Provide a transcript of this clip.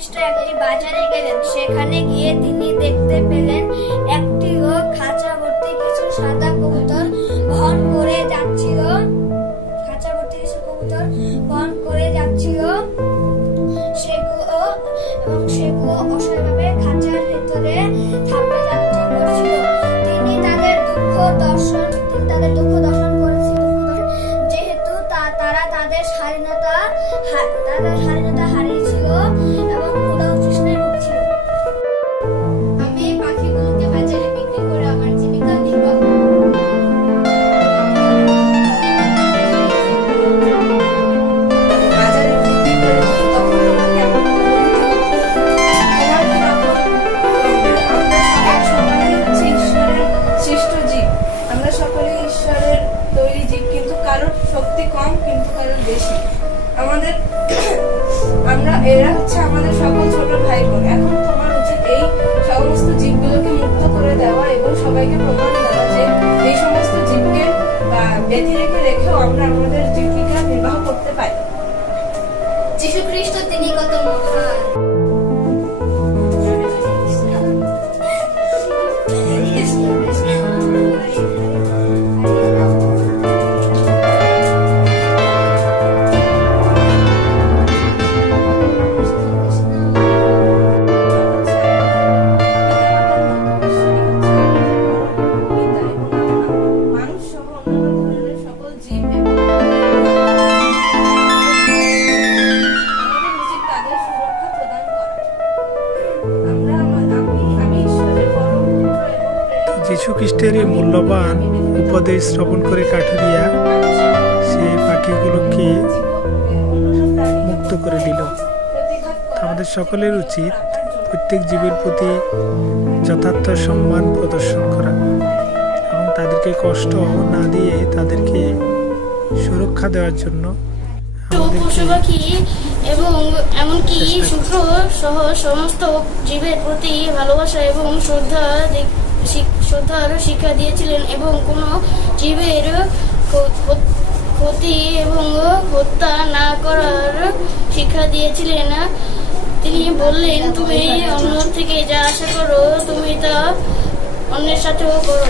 খ্রিস্ট একটি বাজারে গেলেন। সেখানে গিয়ে তিনি দেখতে পেলেন একটি খাঁচা ভর্তি কিছু সাদা কবুতর বহন করে যাচ্ছিল। সেগুলো অসহায়ভাবে খাঁচার ভেতরে ধাপ্পাধাপ্পি করছিল। তিনি তাদের দুঃখ দর্শন করেছিল, যেহেতু তারা তাদের স্বাধীনতা হারিয়েছিল এবং ক্ষুধা ও তৃষ্ণায় ভুগছিল। আমি পাখিগুলোকে বাজারে বিক্রি করে আমার জীবিকা নির্বাহ শক্তি কম, কিন্তু কারোর বেশি। এরা হচ্ছে আমাদের সকল ছোট ভাই বোন। এখন তোমার উচিত এই সমস্ত জীবগুলোকে মুক্ত করে দেওয়া এবং সবাইকে প্রমাণ দেওয়া যে এই সমস্ত জীবকে ব্যতিরেকে রেখেও আমরা আমাদের জীবিকা নির্বাহ করতে পারি। যীশু খ্রিস্ট তিনি কত মহান। যীশু খ্রিস্টের এই মূল্যবান উপদেশ শ্রবণ করে কাঠুরিয়া সে পাখিগুলোকে মুক্ত করে দিল। আমাদের সকলের উচিত প্রত্যেক জীবের প্রতি যথার্থ সম্মান প্রদর্শন করা এবং তাদেরকে কষ্ট না দিয়ে তাদেরকে সুরক্ষা দেওয়ার জন্য পশু পাখি এবং এমনকি শুক্র সহ সমস্ত জীবের প্রতি ভালোবাসা এবং শ্রদ্ধার শিক্ষা দিয়েছিলেন এবং কোনো জীবের ক্ষতি এবং হত্যা না করার শিক্ষা দিয়েছিলেন। তিনি বললেন, তুমি অন্য থেকে যা আশা করো তুমি তা অন্যের সাথেও করো।